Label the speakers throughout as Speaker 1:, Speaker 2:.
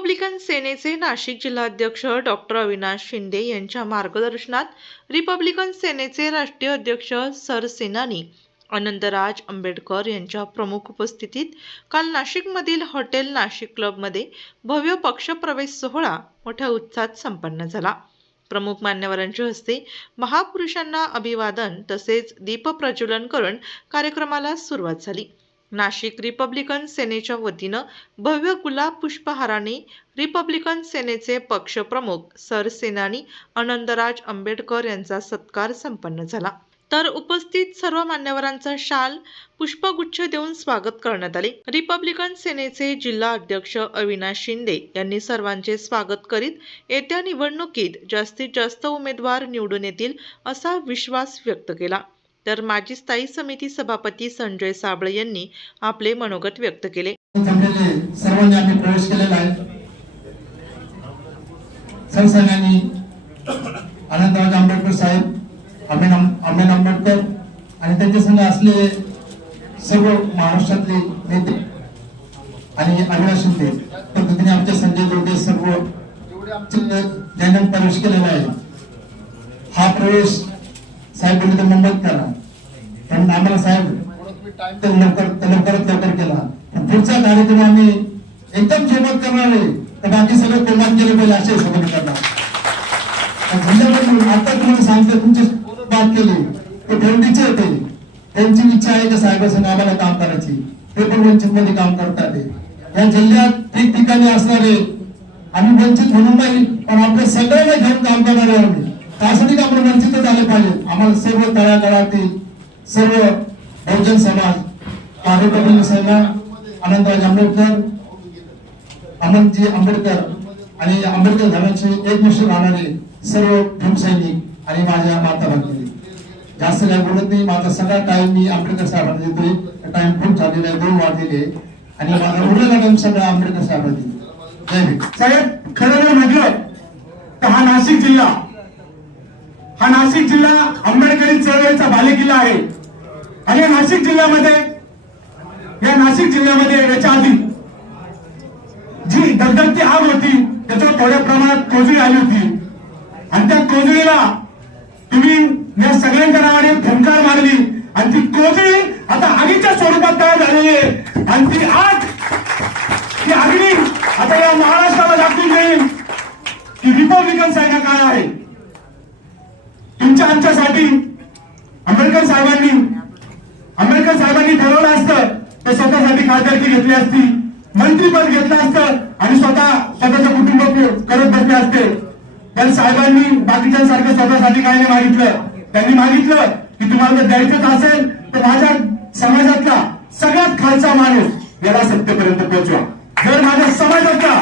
Speaker 1: Republican सेनेचे नाशिक जिल्हाध्यक्ष doctor Avinash Shinde यांच्या मार्गदर्शनात रिपब्लिकन सेनेचे राष्ट्रीय अध्यक्ष सरसेनानी अनंतराज आंबेडकर यांच्या प्रमुख उपस्थितीत काल नाशिकमधील हॉटेल नाशिक क्लबमध्ये भव्य पक्षप्रवेश सोहळा मोठ्या उत्साहात संपन्न झाला. प्रमुख मान्यवरांच्या हस्ते महापुरुषांना अभिवादन तसेच दीपप्रज्वलन करून कार्यक्रमाला सुरुवात झाली. नाशिक रिपब्लिकन सेनेच्या वतीनं भव्य गुलाब पुष्पहाराने रिपब्लिकन सेनेचे पक्षप्रमुख सरसेनानी आनंदराज आंबेडकर यांचा सत्कार संपन्न झाला. तर उपस्थित सर्व मान्यवरांचा शाल पुष्पगुच्छ देऊन स्वागत करण्यात आले. रिपब्लिकन सेनेचे जिल्हा अध्यक्ष अविनाश शिंदे यांनी सर्वांचे स्वागत करीत येत्या निवडणुकीत जास्तीत जास्त उमेदवार निवडून येतील असा विश्वास व्यक्त केला. तर माजी स्थायी समिती सभापती संजय साबळे यांनी आपले मनोगत व्यक्त केले.
Speaker 2: सर्वांनी आम्ही प्रवेश केलेला आहे. सरसंघांनी आनंदराज आंबेडकर साहेब अमीन आंबेडकर आणि त्यांच्या संघ असलेले सर्व महाराष्ट्रातले नेते आणि अविनाश शिंदे पद्धतीने आमच्या संजय दुर्गे सर्व ज्यांनी प्रवेश केलेला आहे. हा प्रवेश साहेब बोलले तर मुंबईत करा पण आम्हाला साहेब लवकर लवकरात लवकर केला. पण पुढचा कार्यक्रम आम्ही एकदम जोमात करणार आहे. तर बाकी सगळं कोमात केलं पाहिजे असे हिशोबाने करणार. आता तुम्हाला सांगतो तुमची बात केली. ते ठेवणीचे होते. त्यांची इच्छा आहे की साहेबांसंग आम्हाला काम करायची? ते पण वंचितमध्ये काम करतात. या जिल्ह्यात ठिकठिकाणी असणारे आम्ही वंचित म्हणून नाही पण आपल्या सगळ्यांना घेऊन काम करणार आहे आम्ही. त्यासाठी आपण वंचित आले पाहिजे. आम्हाला सर्व तळागाळातील सर्व बहुजन समाज कार्यकर्ते सेना आनंदराज आंबेडकर अमनजी आंबेडकर आणि आंबेडकर धर्माचे एकनिष्ठ राहणारे सर्व भीमसैनिक आणि माझ्या माता भगिनी. जास्त काय बोलत नाही माझा सगळा टाइम मी आंबेडकर साहेबांना देतोय. टाइम खूप झालेला आहे दोन वाजलेले आणि माझा उरलेला टाइम सगळा आंबेडकर साहेबांना देईल
Speaker 3: साहेब खरं म्हटलं तर हा नाशिक जिल्हा. हा नाशिक जिल्हा आंबेडकरी चळवळीचा बालेकिल्ला आहे. आणि या नाशिक जिल्ह्यामध्ये या नाशिक जिल्ह्यामध्ये याच्या आधी जी दगदगती आग होती त्याच्यावर थोड्या प्रमाणात कोजळी आली होती. आणि त्या कोजळीला तुम्ही या सगळ्यांच्या नावाने फुंकार मारली. आणि ती कोजळी आता आगीच्या स्वरूपात तयार झालेली आहे. आणि ती आग ती अग्नी आता या महाराष्ट्राला दाखवून देईल. की रिपब्लिकन सैन्य काय आहे. तुमच्या आमच्यासाठी आंबेडकर साहेबांनी आंबेडकर साहेबांनी ठरवलं असतं तर स्वतःसाठी खासदारकी घेतली असती मंत्रीपद घेतलं असतं आणि स्वतः स्वतःचं कुटुंब करत बसले असते. पण साहेबांनी बाकीच्यांसारखं स्वतःसाठी काय नाही मागितलं. त्यांनी मागितलं की तुम्हाला जर द्यायचंच असेल तर माझ्या समाजातला सगळ्यात खालचा माणूस याला सत्तेपर्यंत पोहोचवा. जर माझ्या समाजातला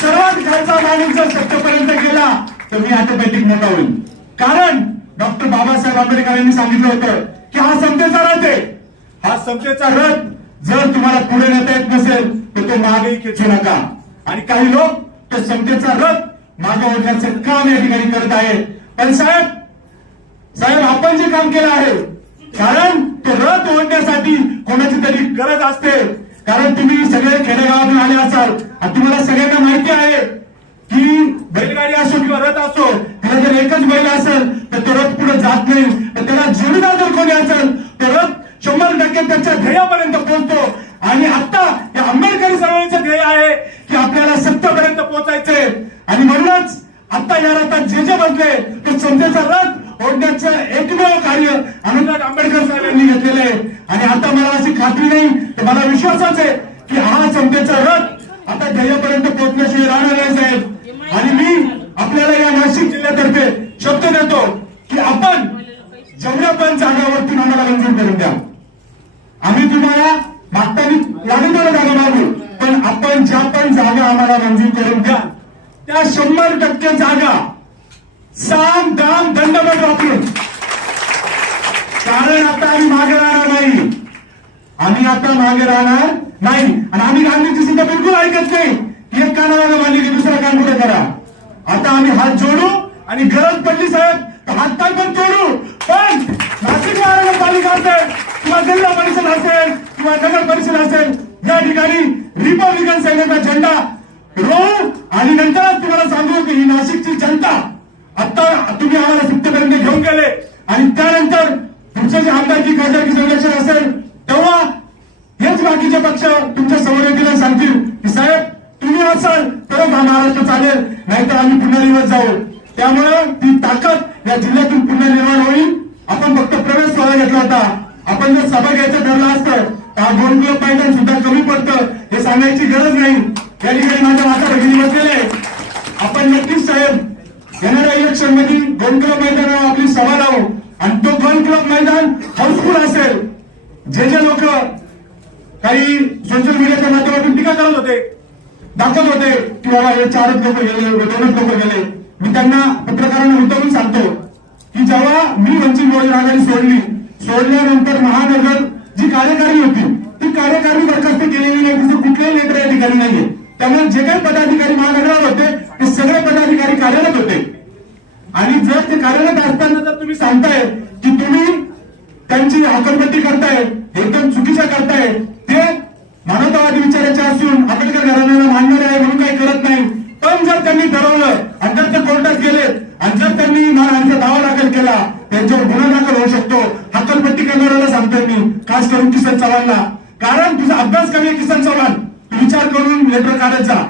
Speaker 3: सर्वात खालचा माणूस जर सत्तेपर्यंत गेला तर मी आता बैठक मोठा होईल कारण डॉक्टर बाबासाहेब आंबेडकर यांनी सांगितलं होतं की हा समतेचा रथ आहे. हा समतेचा रथ जर तुम्हाला पुढे नेता येत नसेल तर तो मागेही खेचू नका. आणि काही लोक तो समतेचा रथ मागे ओढण्याचं काम या ठिकाणी करत आहेत. पण साहेब साहेब आपण जे काम केलं आहे कारण तो रथ ओढण्यासाठी कोणाची तरी गरज असते. कारण तुम्ही सगळे खेडेगावातून आले असाल आणि तुम्हाला सगळ्यांना माहिती आहे ही बैलगाडी असो किंवा रथ असो त्याला जर एकच बैल असेल तर तो रथ पुढे जात नाही. तर त्याला जोडीदार जर कोणी असेल तर रथ शंभर टक्के त्याच्या ध्येया पोहोचतो आणि आता या आंबेडकरी चळवळीचं ध्येय आहे की आपल्याला सत्तेपर्यंत पोहोचायचंय आणि म्हणूनच आता या रथात जे जे बसले तो समतेचा रथ ओढण्याचं एकमेव कार्य आनंदराज आंबेडकर साहेब यांनी घेतलेलं आहे आणि आता मला अशी खात्री नाही तर मला विश्वासच आहे की हा समतेचा रथ आता ध्येयापर्यंत पोहोचण्याशिवाय राहणार आहे साहेब आणि मी आपल्याला या नाशिक जिल्ह्यातर्फे शब्द देतो की आपण जेवढ्या पण जागावरती आम्हाला मंजूर करून द्या. आम्ही तुम्हाला मागताना करत आलो मागू पण आपण ज्या पण जागा आम्हाला मंजूर करून द्या. त्या शंभर टक्के जागा साम दाम दंडबट वापरून. कारण आता आम्ही मागे राहणार नाही. आम्ही आता मागे राहणार नाही. आणि आम्ही गांधीची सुद्धा बिलकुल ऐकत नाही एक कानाला मानली की दुसरा कान कुठे करा आता आम्ही हात जोडू आणि गरज पडली साहेब तर हात पाय पण जोडू पण नाशिक महानगरपालिका असेल किंवा जिल्हा परिषद असेल किंवा नगर परिषद असेल या ठिकाणी रिपब्लिकन सैन्याचा झेंडा रो आणि नंतर तुम्हाला सांगू की ही नाशिकची जनता आता तुम्ही आम्हाला सुट्टेपर्यंत घेऊन गेले आणि त्यानंतर तुमचं जे आमदारकी खासदारकी संरक्षण असेल तेव्हा हेच बाकीचे पक्ष तुमच्यासमोर येतील आणि सांगतील की साहेब तुम्ही असाल तरच हा महाराष्ट्र चालेल नाहीतर आम्ही पुन्हा दिवस जाऊ. त्यामुळं ती ताकद या जिल्ह्यातून पुन्हा निर्माण होईल. आपण फक्त प्रवेश सोहळा घेतला होता. आपण जर सभा घ्यायचं ठरलं असतं तर दोन किलो मैदान सुद्धा कमी पडतं हे सांगायची गरज नाही. या ठिकाणी माझ्या माता भगिनी बसलेले आपण नक्कीच साहेब येणाऱ्या इलेक्शनमध्ये दोन किलो मैदानावर आपली सभा लावू. आणि तो दोन किलो मैदान हाऊसफुल असेल. जे जे लोक काही सोशल मीडियाच्या माध्यमातून टीका करत होते दाखवत होते की बाबा हे चारच लोक गेले दोनच लोक गेले. मी त्यांना पत्रकारांना उतरून सांगतो की जेव्हा मी वंचित बहुजन आघाडी सोडली सोडल्यानंतर महानगर जी कार्यकारी होती ती कार्यकारी बरखास्त केलेली नाही तिचं कुठल्याही लेटर या ठिकाणी नाहीये. त्यामुळे जे काही पदाधिकारी महानगरावर होते ते सगळे पदाधिकारी कार्यरत होते. आणि जर ते कार्यरत असताना जर तुम्ही सांगताय की तुम्ही त्यांची हकलपट्टी करताय एकदम चुकीच्या करताय ते मानवतावादी विचाराचे असून आंबेडकर घराण्याला मानणारे आहे म्हणून काही करत नाही. पण जर त्यांनी ठरवलं आणि जर ते कोर्टात गेले आणि जर त्यांनी मानहानीचा दावा दाखल केला त्यांच्यावर गुन्हा दाखल होऊ शकतो. हकलपट्टी करणाऱ्याला सांगतोय मी खास करून किसन चव्हाणला. कारण तुझा अभ्यास कमी किसन चव्हाण. तू विचार करून लेटर काढत जा.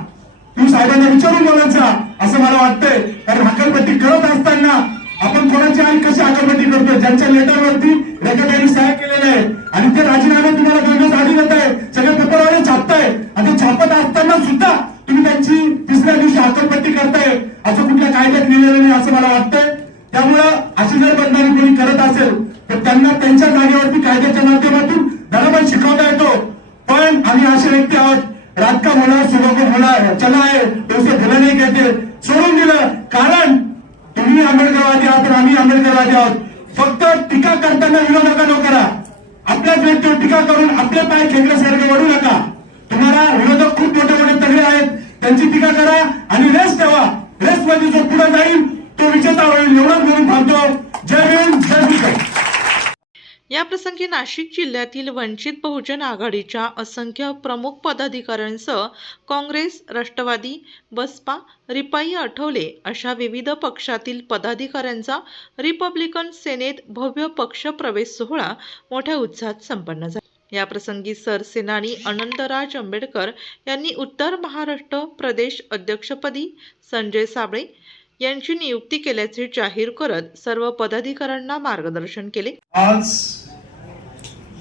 Speaker 3: तू साहेबांना विचारून बोलत जा असं मला वाटतंय. कारण हकलपट्टी करत असताना आपण कोणाची आणि कशी हकलपट्टी करतोय? ज्यांच्या लेटरवरती रेखाताईंनी सहाय्य केलेलं आहे आणि ते राजीनामे तुम्हाला दोन आधी देत आहे सगळे पेपरवाले छापताय आणि छापत असताना सुद्धा तुम्ही त्यांची तिसऱ्या दिवशी हकलपट्टी करताय असं कुठल्या कायद्यात लिहिलेलं नाही असं मला वाटतंय त्यामुळं अशी जर बदनामी कोणी करत असेल तर त्यांना त्यांच्या जागेवरती कायद्याच्या माध्यमातून धडापण शिकवता येतो पण आम्ही असे व्यक्ती आहोत रात का मुला सुबह को मुला चला आहे तो उसे भुला नाही कहते सोडून दिलं कारण तुम्ही आंबेडकरवादी आहात तर आम्ही आंबेडकरवादी आहोत फक्त टीका करताना विरोधकांनो करा एकाच व्यक्तीवर टीका करून आपले पाय खेकड्यासारखे वाढू नका. तुम्हाला विरोधक खूप मोठे मोठे तगडे आहेत. त्यांची टीका करा आणि रेस्ट ठेवा. रेस्टमध्ये जो पुढे जाईल तो विजेता होईल. एवढं म्हणून थांबतो. जय हिंद जय भीम
Speaker 1: या प्रसंगी नाशिक जिल्ह्यातील वंचित बहुजन आघाडीच्या असंख्य प्रमुख पदाधिकाऱ्यांसह काँग्रेस राष्ट्रवादी बसपा रिपाई आठवले अशा विविध पक्षातील पदाधिकाऱ्यांचा रिपब्लिकन सेनेत भव्य पक्ष प्रवेश सोहळा मोठ्या उत्साहात संपन्न झाला. याप्रसंगी सरसेनानी अनंतराज आंबेडकर यांनी उत्तर महाराष्ट्र प्रदेश अध्यक्षपदी संजय साबळे यांची नियुक्ती केल्याचे जाहीर करत सर्व पदाधिकाऱ्यांना मार्गदर्शन केले.
Speaker 4: आज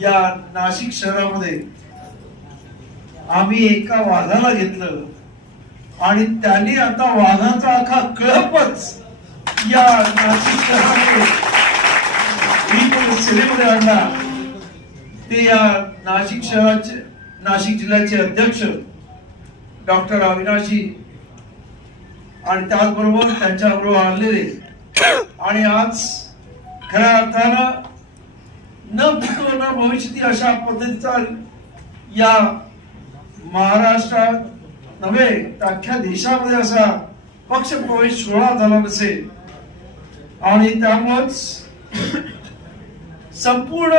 Speaker 4: या नाशिक शहरामध्ये आम्ही एका वाघाला घेतलं आणि त्यांनी आता वाघाचा अखा कळपच या नाशिक शहरामध्ये आणला ते या नाशिक शहराचे नाशिक जिल्ह्याचे अध्यक्ष डॉक्टर अविनाशी आणि त्याचबरोबर त्यांच्याबरोबर आणलेले. आणि आज खऱ्या अर्थानं न भूतो न भविष्यती अशा पद्धतीचा या महाराष्ट्रात नव्हे तर अख्ख्या देशामध्ये असा पक्ष प्रवेश सोहळा झाला नसेल. आणि त्यामुळेच संपूर्ण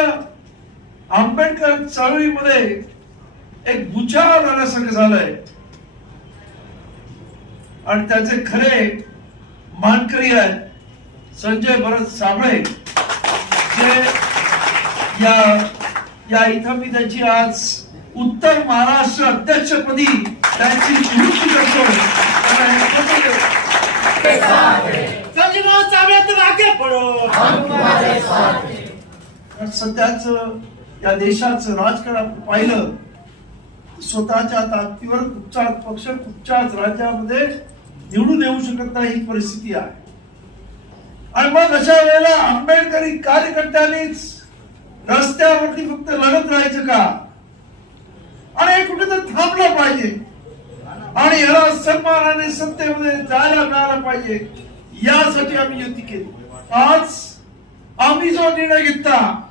Speaker 4: आंबेडकर चळवळीमध्ये एक भूचार झाल्यासारखं झालंय. आणि त्याचे खरे मानकरी आहेत संजय भरत साबळे जे या या इथं मी त्याची आज उत्तर महाराष्ट्र अध्यक्षपदी त्यांची नियुक्ती करतो. सध्याच या देशाचं राजकारण आपण पाहिलं स्वतःच्या ताकदीवर कुठचाच पक्ष कुठच्याच राज्यामध्ये निवडून येऊ शकत नाही ही परिस्थिती आहे. आणि मग अशा वेळेला आंबेडकरी कार्यकर्त्यांनीच रस्त्यावरती फक्त लढत राहायचं का? आणि हे कुठेतरी थांबलं पाहिजे. आणि याला सन्मानाने सत्तेमध्ये जायला मिळायला पाहिजे. यासाठी आम्ही युती केली. आज आम्ही जो निर्णय घेतला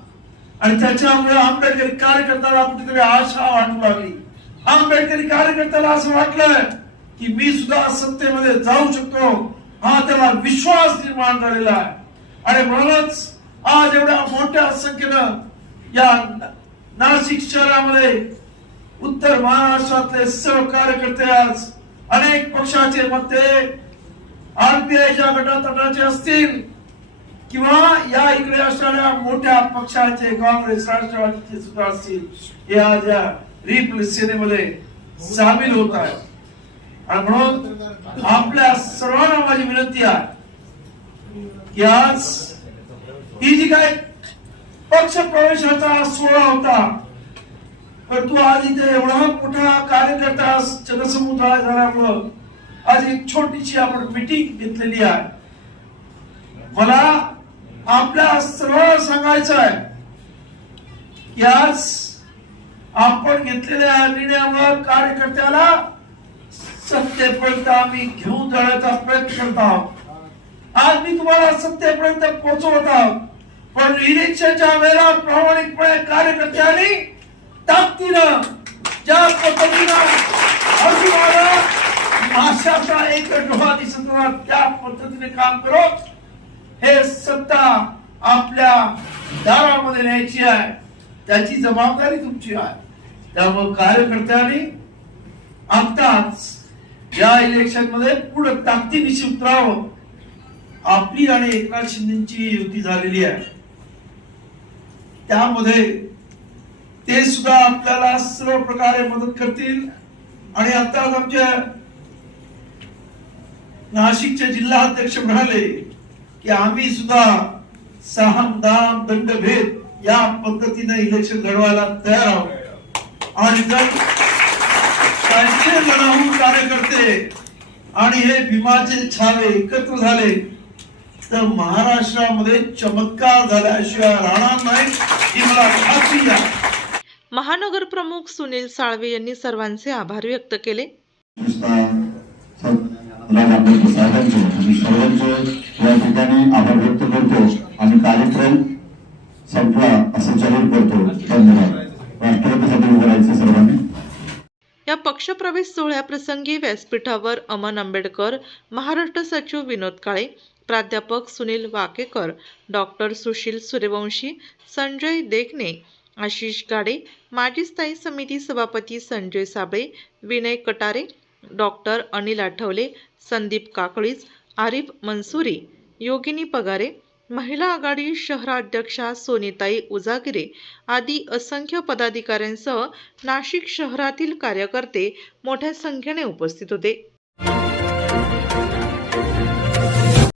Speaker 4: आणि त्याच्यामुळे आंबेडकरी कार्यकर्त्याला कुठेतरी आशा वाटू लागली. आंबेडकरी कार्यकर्त्याला असं वाटलं की मी सुद्धा सत्तेमध्ये जाऊ शकतो. हा त्याला विश्वास निर्माण झालेला आहे. आणि म्हणूनच आज एवढ्या मोठ्या संख्येनं या नाशिक शहरामध्ये उत्तर महाराष्ट्रातले सर्व कार्यकर्ते आज अनेक पक्षाचे मते आरपीआयच्या गटातटाचे असतील किंवा या इकडे असणाऱ्या मोठ्या पक्षाचे काँग्रेस राष्ट्रवादीचे सुद्धा असतील या ज्या सेनेमध्ये सामील होत आहेत. आणि म्हणून आपल्या सर्वांना माझी विनंती आहे की आज ही जी काय पक्ष प्रवेशाचा सोहळा होता पण तू आज इथे एवढा मोठा कार्यकर्ता जनसमुदाय झाल्यामुळं आज एक छोटीशी आपण मिटिंग घेतलेली आहे. मला आपल्या सर्वांना सांगायचं आहे की आज आपण घेतलेल्या निर्णयामुळे कार्यकर्त्याला सत्तेपर्यंत आम्ही घेऊन जाण्याचा प्रयत्न करत. आहोत आज मी तुम्हाला सत्तेपर्यंत पोहोचवत. आहोत पण इलेक्शनच्या वेळेला प्रामाणिकपणे कार्यकर्त्यांनी ताकदीनं ज्या पद्धतीनं माशाचा एक डोहा दिसत त्या पद्धतीने काम करत हे सत्ता आपल्या दारामध्ये न्यायची आहे. त्याची जबाबदारी तुमची आहे. त्यामुळे कार्यकर्त्यांनी आताच या इलेक्शनमध्ये पुढे ताकदीनिशी उतरावं आपली आणि एकनाथ शिंदेची युती झालेली आहे. त्यामध्ये ते सुद्धा आपल्याला सर्व प्रकारे मदत करतील. आणि आता आमच्या नाशिकचे जिल्हाध्यक्ष म्हणाले की आम्ही सुद्धा साहम दाम दंडभेद या पद्धतीने इलेक्शन घडवायला तयार आहोत. आणि जर त्यांचे जणाहून कार्यकर्ते आणि हे भीमाचे छावे एकत्र झाले तर महाराष्ट्रामध्ये चमत्कार झाल्याशिवाय राहणार नाही ही मला खात्री आहे.
Speaker 1: महानगर प्रमुख सुनील साळवे यांनी सर्वांचे आभार व्यक्त केले.
Speaker 5: या ठिकाणी आभार व्यक्त करतो. आणि कार्यक्रम संपला असं जाहीर करतो. धन्यवाद. राष्ट्रवादीसाठी उभं राहायचं सर्वांनी.
Speaker 1: या पक्षप्रवेश सोहळ्याप्रसंगी व्यासपीठावर अमन आंबेडकर महाराष्ट्र सचिव विनोद काळे प्राध्यापक सुनील वाकेकर डॉक्टर सुशील सूर्यवंशी संजय देखणे आशिष गाडे माजी स्थायी समिती सभापती संजय साबळे विनय कटारे डॉक्टर अनिल आठवले संदीप काकळीज आरिफ मनसुरी योगिनी पगारे महिला आघाडी शहराध्यक्षा सोनीताई उजागिरे आदी असंख्य पदाधिकाऱ्यांसह नाशिक शहरातील कार्यकर्ते मोठ्या संख्येने उपस्थित होते.